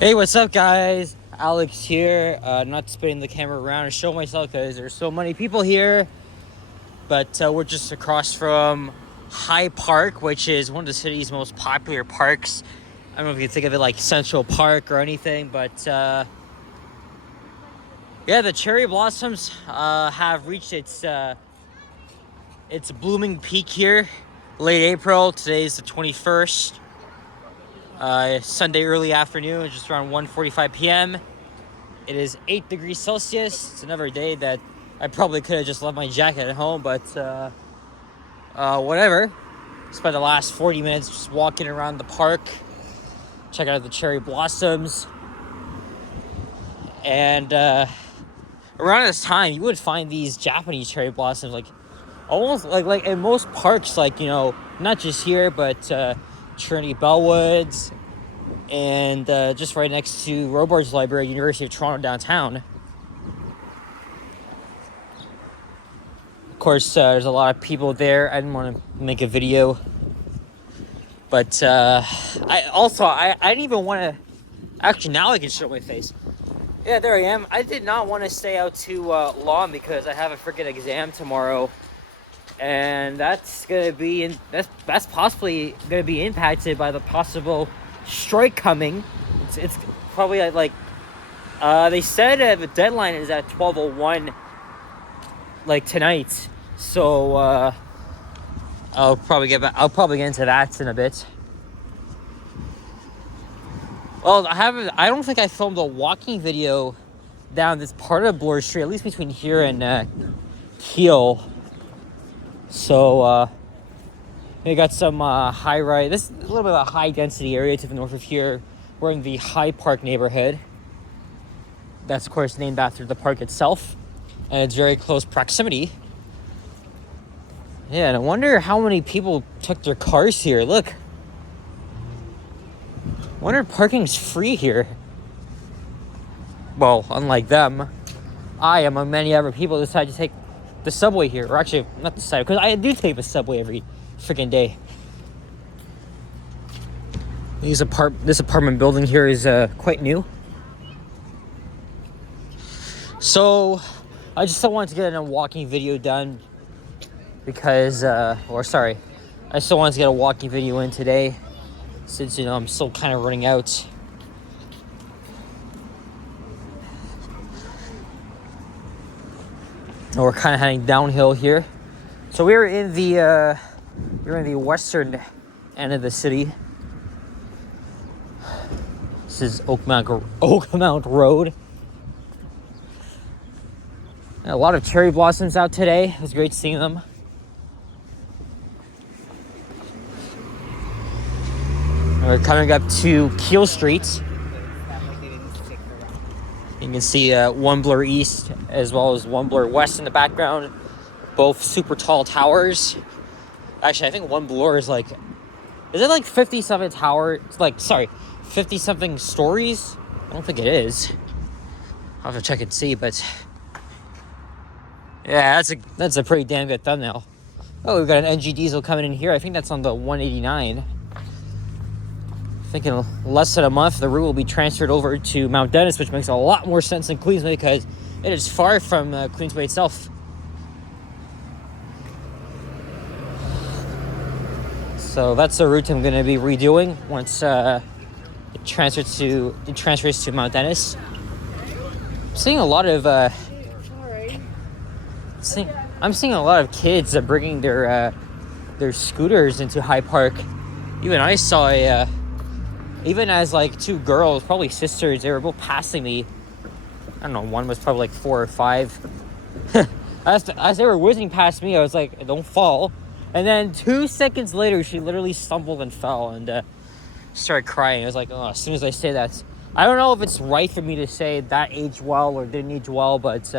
Hey, what's up, guys? Alex here. Not spinning the camera around and show myself because there's so many people here. But we're just across from High Park, which is one of the city's most popular parks. I don't know if you can think of it like Central Park or anything, but yeah, the cherry blossoms have reached its blooming peak here. Late April. Today's the 21st. Sunday early afternoon, just around 1:45 p.m. It is 8 degrees Celsius. It's another day that I probably could have just left my jacket at home, but whatever. Spent the last 40 minutes just walking around the park, checking out the cherry blossoms. And around this time, you would find these Japanese cherry blossoms, like almost like in most parks, like, you know, not just here, but Trinity Bellwoods, and just right next to Robarts Library, University of Toronto downtown. Of course, there's a lot of people there. I didn't want to make a video, but I didn't even want to. Actually, now I can show my face. Yeah, there I am. I did not want to stay out too long because I have a freaking exam tomorrow. And that's gonna be that's possibly gonna be impacted by the possible strike coming. It's probably like they said the deadline is at 12:01, like tonight. So I'll probably get into that in a bit. Well, I don't think I filmed a walking video down this part of Bloor Street, at least between here and Keele. So, we got some high-rise. This is a little bit of a high-density area to the north of here. We're in the High Park neighborhood. That's, of course, named after the park itself. And it's very close proximity. Yeah, and I wonder how many people took their cars here. Look. I wonder if parking's free here. Well, unlike them, I, among many other people, decided to take the subway here, or actually not the subway, because I do take the subway every freaking day. This apartment building here is quite new, so I just still wanted to get a walking video done because I still wanted to get a walking video in today since, you know, I'm still kind of running out. And we're kind of heading downhill here. So we're in the western end of the city. This is Oakmount Road. And a lot of cherry blossoms out today. It was great seeing them. And we're coming up to Keele Street. You can see One Bloor East as well as One Bloor West in the background. Both super tall towers. Actually, I think One Bloor is like... Is it like 50-something towers? 50-something stories? I don't think it is. I'll have to check and see, but... Yeah, that's a pretty damn good thumbnail. Oh, we've got an NG diesel coming in here. I think that's on the 189. I think in less than a month, the route will be transferred over to Mount Dennis, which makes a lot more sense than Queensway because it is far from Queensway itself. So that's the route I'm going to be redoing once it transfers to Mount Dennis. I'm seeing a lot of I'm seeing a lot of kids bringing their scooters into High Park. Even I saw even as like two girls, probably sisters, they were both passing me. I don't know, one was probably like 4 or 5. As they were whizzing past me, I was like, don't fall. And then 2 seconds later, she literally stumbled and fell and started crying. I was like, oh, as soon as I say that, I don't know if it's right for me to say that aged well or didn't age well, but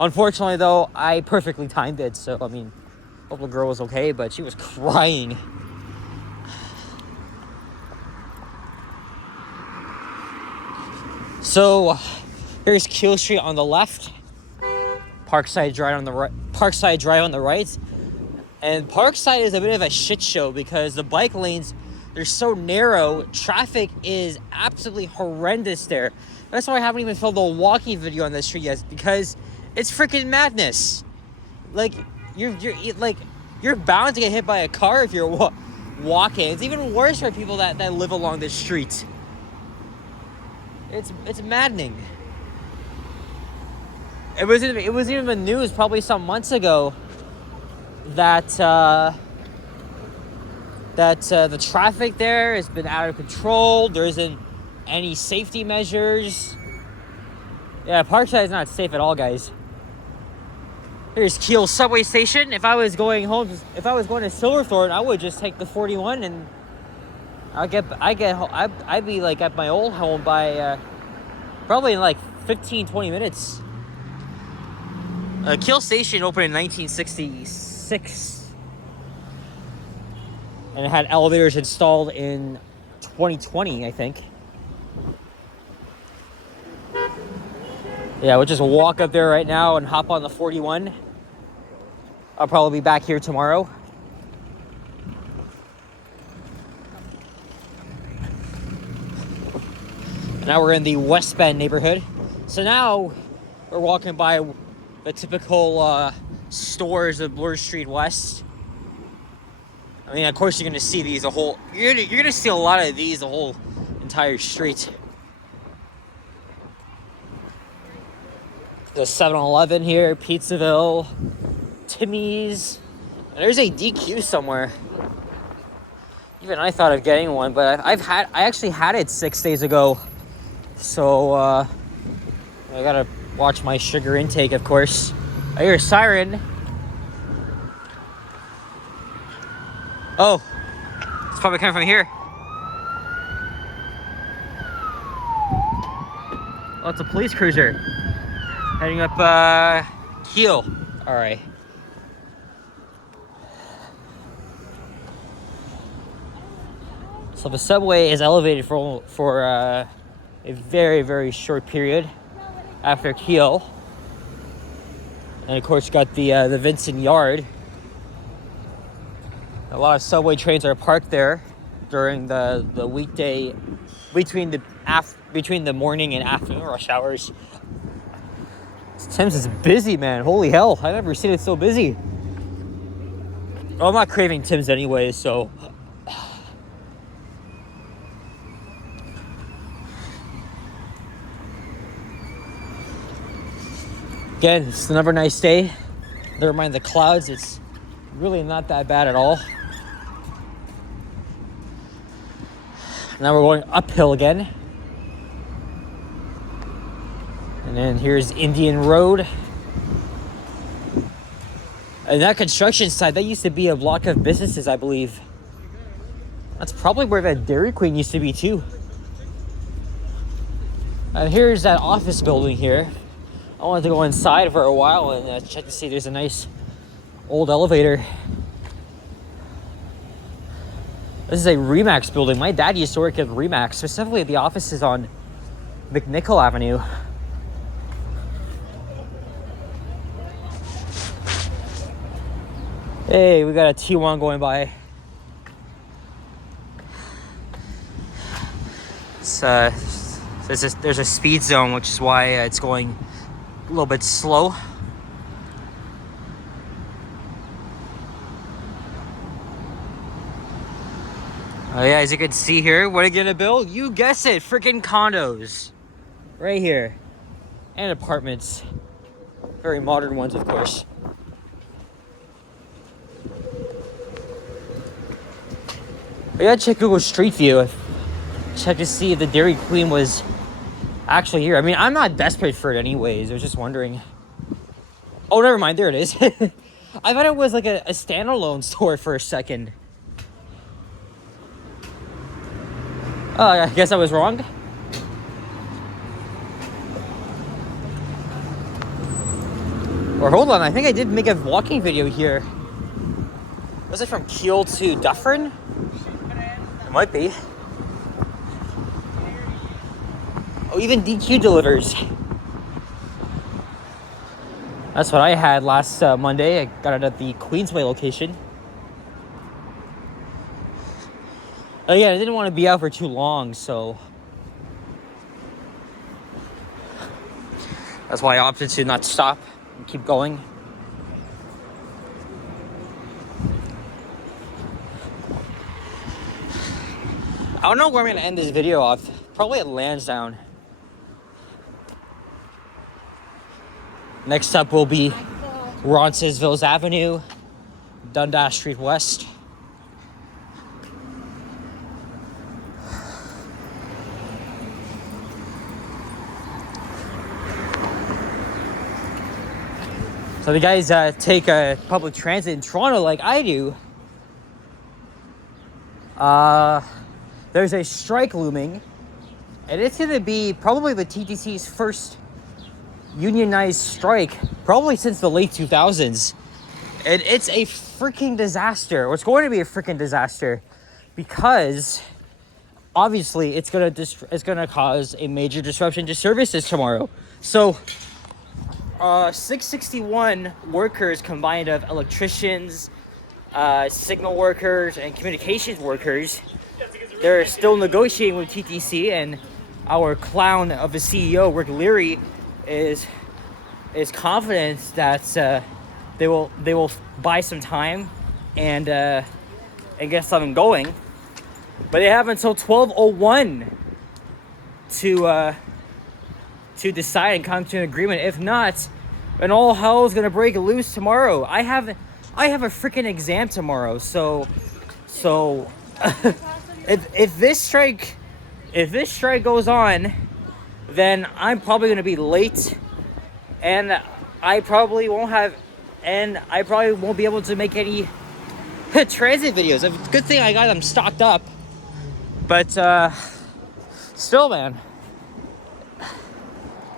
unfortunately, though, I perfectly timed it. So, I mean, hope the girl was okay, but she was crying. So, here's Keele Street on the left, Parkside Drive on the right, and Parkside is a bit of a shit show because the bike lanes They're so narrow. Traffic is absolutely horrendous there. That's why I haven't even filmed a walking video on this street yet, because it's freaking madness. Like, you're bound to get hit by a car if you're walking. It's even worse for people that live along this street. It's maddening. It was even in the news probably some months ago that the traffic there has been out of control. There isn't any safety measures. Yeah, Parkside is not safe at all, guys. Here's Kiel subway station. If I was going to Silverthorne, I would just take the 41 and I'd be like at my old home by probably in like 15-20 minutes. Kiel station opened in 1966 and it had elevators installed in 2020, I think. Yeah, we'll just walk up there right now and hop on the 41. I'll probably be back here tomorrow. Now we're in the West Bend neighborhood. So now we're walking by the typical stores of Bloor Street West. I mean, of course you're gonna see these you're gonna see a lot of these the whole entire street. There's 7-Eleven here, Pizzaville, Timmy's. And there's a DQ somewhere. Even I thought of getting one, but I actually had it 6 days ago. So I gotta watch my sugar intake, of course. I hear a siren. Oh, it's probably coming from here. Oh, it's a police cruiser. Heading up Kiel. All right. So the subway is elevated for a very, very short period after Kiel. And of course, you got the Vincent Yard. A lot of subway trains are parked there during the weekday between the morning and afternoon rush hours. Thames is busy, man. Holy hell. I've never seen it so busy. Well, I'm not craving Tim's anyway, so. Again, it's another nice day. Never mind the clouds. It's really not that bad at all. Now we're going uphill again. And then here's Indian Road. And that construction site, that used to be a block of businesses, I believe. That's probably where that Dairy Queen used to be too. And here's that office building here. I wanted to go inside for a while and check to see if there's a nice old elevator. This is a Remax building. My dad used to work at Remax, specifically at the offices on McNichol Avenue. Hey, we got a T1 going by. There's a speed zone, which is why it's going a little bit slow. Oh yeah, as you can see here, what are you gonna build? You guess it, freaking condos. Right here. And apartments. Very modern ones, of course. I gotta check Google Street View. Check to see if the Dairy Queen was actually here. I mean, I'm not desperate for it anyways. I was just wondering. Oh, never mind. There it is. I thought it was like a standalone store for a second. Oh, I guess I was wrong. Or hold on, I think I did make a walking video here. Was it from Kiel to Dufferin? It might be. Oh, even DQ delivers. That's what I had last Monday. I got it at the Queensway location. Again, I didn't want to be out for too long, so that's why I opted to not stop and keep going. I don't know where I'm going to end this video off. Probably at Lansdowne. Next up will be Roncesvalles Avenue, Dundas Street West. So the guys take public transit in Toronto like I do. There's a strike looming, and it's going to be probably the TTC's first unionized strike, probably since the late 2000s. And it's a freaking disaster, or it's going to be a freaking disaster, because obviously it's gonna cause a major disruption to services tomorrow. So 661 workers combined of electricians, signal workers, and communications workers, they're still negotiating with TTC, and our clown of a CEO, Rick Leary, is confident that they will buy some time and get something going, but they have until 12:01 to decide and come to an agreement. If not, then all hell is gonna break loose tomorrow. I have a freaking exam tomorrow, so if this strike goes on, then I'm probably gonna be late, and I probably won't be able to make any transit videos. It's a good thing I got them stocked up, but still, man,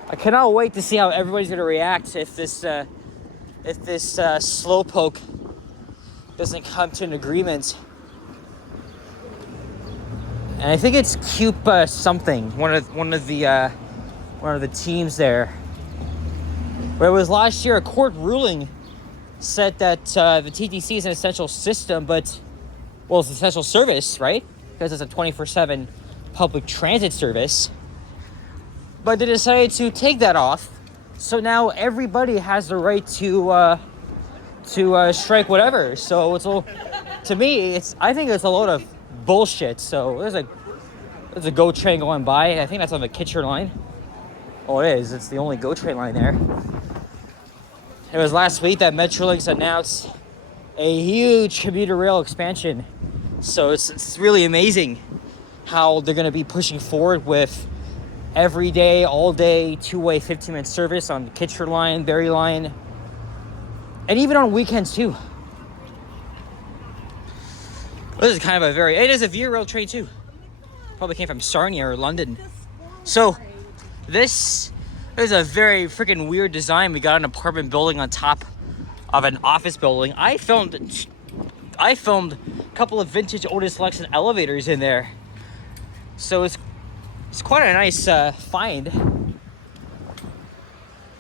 I cannot wait to see how everybody's gonna react if this slowpoke doesn't come to an agreement. And I think it's Cuba something, one of the teams there. But it was last year, a court ruling said that the TTC is an essential system, it's an essential service, right? Because it's a 24/7 public transit service. But they decided to take that off, so now everybody has the right to strike whatever. So to me, I think it's a load of bullshit. So there's a GO train going by. I think that's on the Kitchener line. Oh, it is. It's the only GO train line there. It was last week that Metrolinx announced a huge commuter rail expansion. So it's really amazing how they're going to be pushing forward with every day, all day, two-way 15-minute service on the Kitchener line, Barrie line, and even on weekends too. This is kind of it is a Via Rail train too. Probably came from Sarnia or London. So this is a very freaking weird design. We got an apartment building on top of an office building. I filmed a couple of vintage Otis Lexus elevators in there. So it's quite a nice find.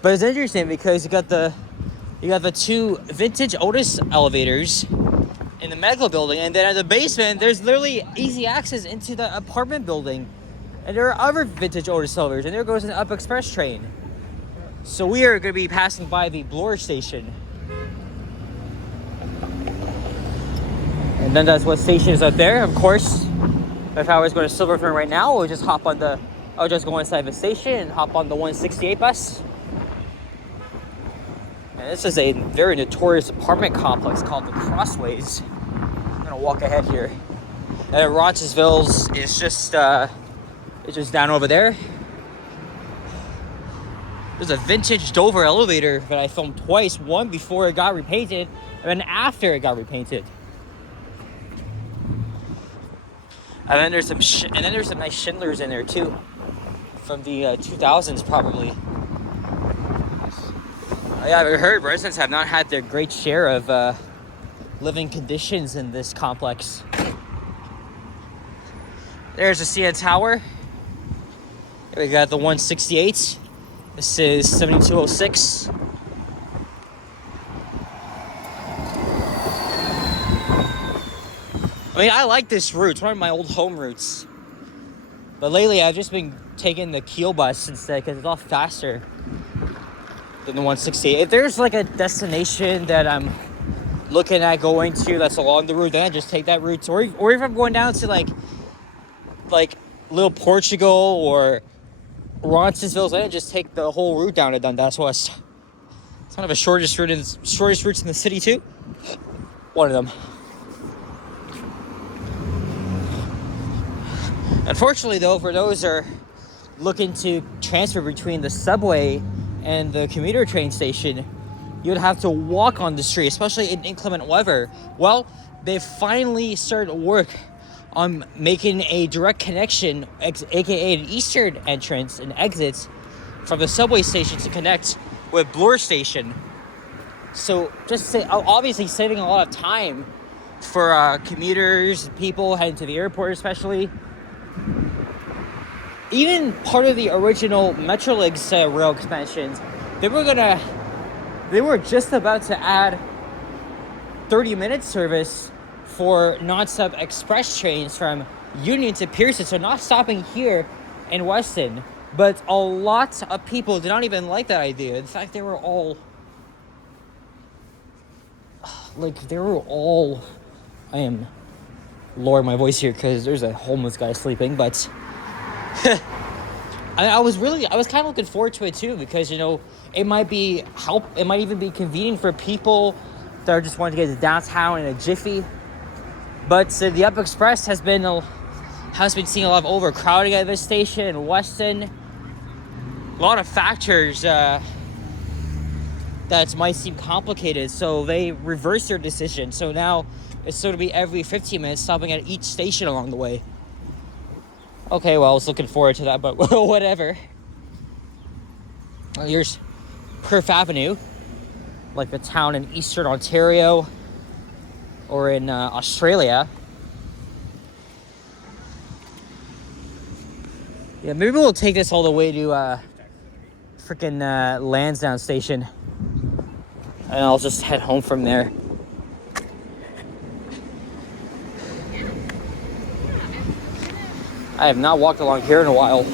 But it's interesting because you got the two vintage Otis elevators in the medical building, and then at the basement there's literally easy access into the apartment building. And there are other vintage Otis elevators, and there goes an Up Express train. So we are going to be passing by the Bloor station. And then that's what station is up there. Of course, if I was going to Silverthorne right now, I'll just go inside the station and hop on the 168 bus. And this is a very notorious apartment complex called the Crossways. I'm going to walk ahead here. And Roncesvalles is just down over there. There's a vintage Dover elevator that I filmed twice. One before it got repainted, and then after it got repainted. And then there's some nice Schindlers in there too, from the 2000s probably. Yeah, I've heard residents have not had their great share of living conditions in this complex. There's the CN Tower. We got the 168. This is 7206. I mean, I like this route. It's one of my old home routes. But lately, I've just been taking the Keel bus instead because it's all faster than the 160. If there's like a destination that I'm looking at going to that's along the route, then I just take that route. Or if I'm going down to like Little Portugal or Roncesvalles, then I just take the whole route down to Dundas West. It's kind of a shortest routes in the city too. One of them. Unfortunately, though, for those who are looking to transfer between the subway and the commuter train station, you would have to walk on the street, especially in inclement weather. Well, they finally started work on making a direct connection, aka an eastern entrance and exits from the subway station to connect with Bloor station. So obviously saving a lot of time for commuters, people heading to the airport especially. Even part of the original Metrolinx rail expansions, they were just about to add 30-minute service for non-stop express trains from Union to Pearson, so not stopping here in Weston. But a lot of people did not even like that idea. In fact, they were all I am lowering my voice here because there's a homeless guy sleeping, but I was kind of looking forward to it too, because it might even be convenient for people that are just wanting to get to downtown in a jiffy. But the Up Express has been seeing a lot of overcrowding at this station in Weston. A lot of factors that might seem complicated, so they reversed their decision. So now it's going to be every 15 minutes, stopping at each station along the way. Okay, well, I was looking forward to that, but whatever. Well, here's Perth Avenue, like the town in Eastern Ontario or in Australia. Yeah, maybe we'll take this all the way to freaking Lansdowne station, and I'll just head home from there. I have not walked along here in a while.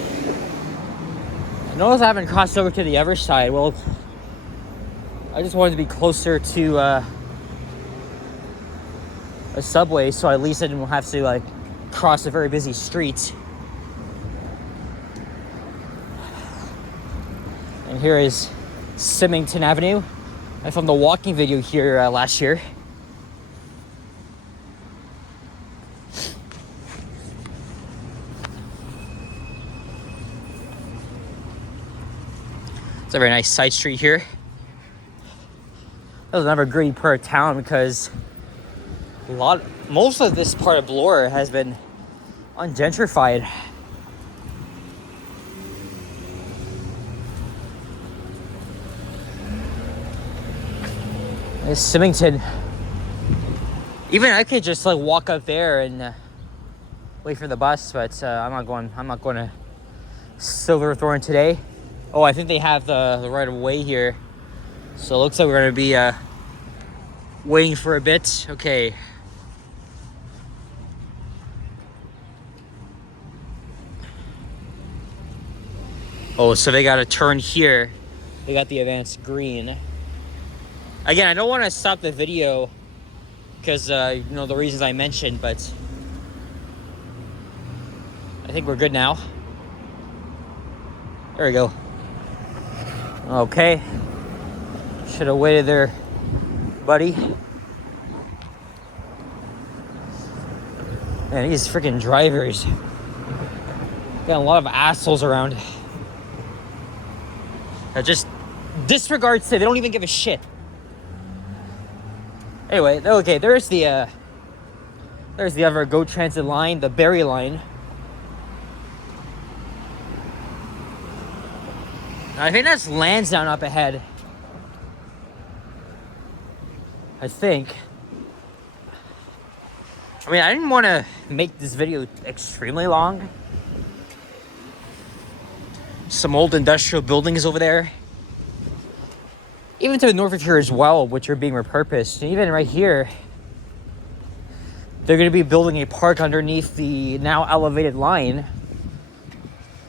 I notice I haven't crossed over to the other side. Well, I just wanted to be closer to a subway, so at least I didn't have to cross a very busy street. And here is Symington Avenue. I filmed a walking video here last year. It's a very nice side street here. That was another gritty part of town because most of this part of Bloor has been ungentrified. It's Symington. Even I could just walk up there and wait for the bus, but I'm not going to Silverthorne today. Oh, I think they have the right of way here, so it looks like we're going to be waiting for a bit. Okay. Oh, so they got to turn here. They got the advanced green. Again, I don't want to stop the video because the reasons I mentioned, but I think we're good now. There we go. Okay. Should have waited there, buddy. Man, these freaking drivers. Got a lot of assholes around. That just disregards it. They don't even give a shit. Anyway, okay, there's the other GO Transit line, the Barrie line. I think that's Lansdowne up ahead. I think. I mean, I didn't want to make this video extremely long. Some old industrial buildings over there. Even to the north of here as well, which are being repurposed. And even right here, they're going to be building a park underneath the now elevated line,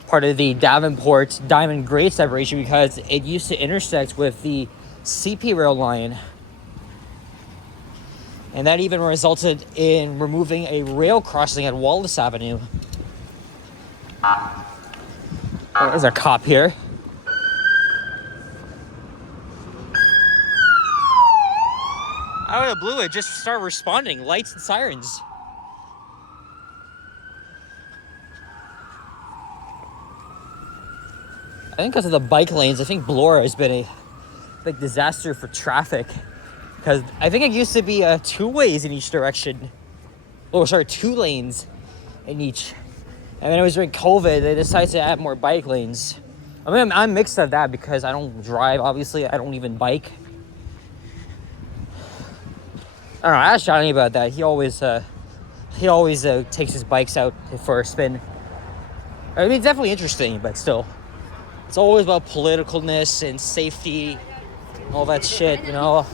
part of the Davenport Diamond grade separation, because it used to intersect with the CP rail line. And that even resulted in removing a rail crossing at Wallace Avenue. Oh, there's a cop here. Out of the blue, it just started responding, lights and sirens. I think because of the bike lanes, I think Bloor has been a big disaster for traffic. Because I think it used to be 2 ways in each direction. Oh, sorry, 2 lanes in each. And then it was during COVID, they decided to add more bike lanes. I mean, I'm mixed of that because I don't drive, obviously. I don't even bike. I don't know, I asked Johnny about that. He always takes his bikes out for a spin. I mean, it's definitely interesting, but still. It's always about politicalness and safety, all that shit, you know.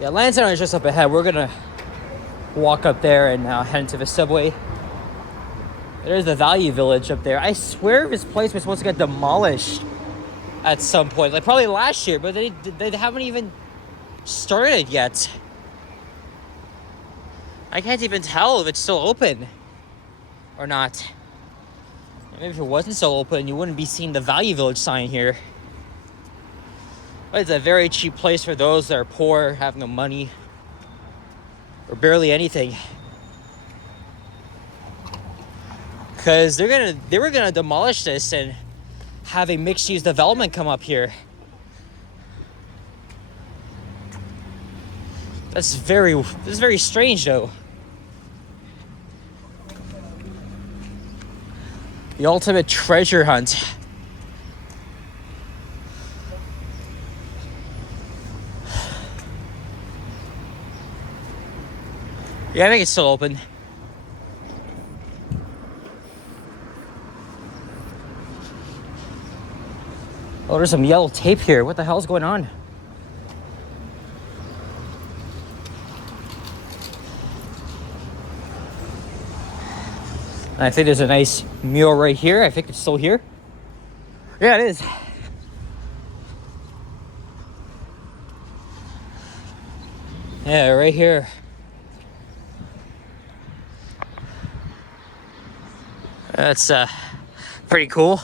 Yeah, Lansdowne is just up ahead. We're gonna walk up there and head into the subway. There's the Value Village up there. I swear this place was supposed to get demolished at some point, like probably last year, but they haven't even started yet. I can't even tell if it's still open or not. Maybe if it wasn't still open, you wouldn't be seeing the Value Village sign here. But it's a very cheap place for those that are poor, have no money, or barely anything. Because they were gonna demolish this and have a mixed-use development come up here. This is very strange, though. The ultimate treasure hunt. Yeah, I think it's still open. Oh, there's some yellow tape here. What the hell is going on? And I think there's a nice mural right here. I think it's still here. Yeah, it is. Yeah, right here. That's pretty cool.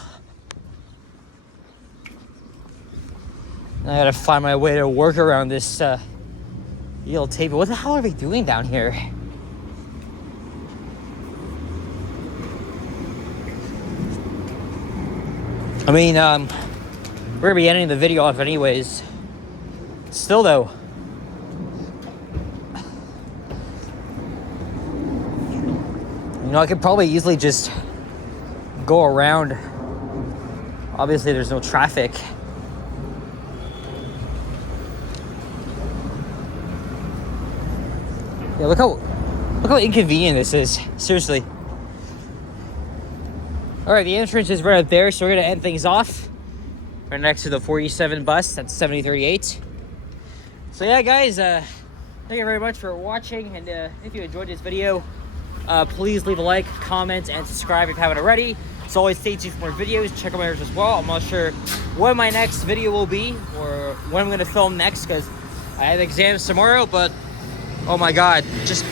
I gotta find my way to work around this yellow tape. What the hell are they doing down here? I mean, we're gonna be ending the video off anyways. Still though. You know, I could probably easily just go around. Obviously, there's no traffic. Yeah, look how inconvenient this is. Seriously. All right, the entrance is right up there, so we're gonna end things off right next to the 47 bus. That's 7038. So yeah, guys, thank you very much for watching, and if you enjoyed this video, please leave a like, comment, and subscribe if you haven't already. So always stay tuned for more videos. Check out my others as well. I'm not sure when my next video will be or when I'm gonna film next, because I have exams tomorrow. But oh my God, just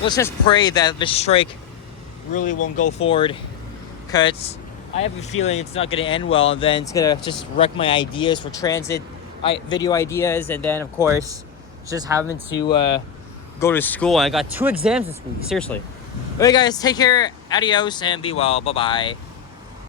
let's just pray that this strike really won't go forward, because I have a feeling it's not gonna end well, and then it's gonna just wreck my ideas for transit, video ideas, and then of course just having to go to school. I got 2 exams this week. Seriously. Alright guys, take care, adios, and be well. Bye-bye.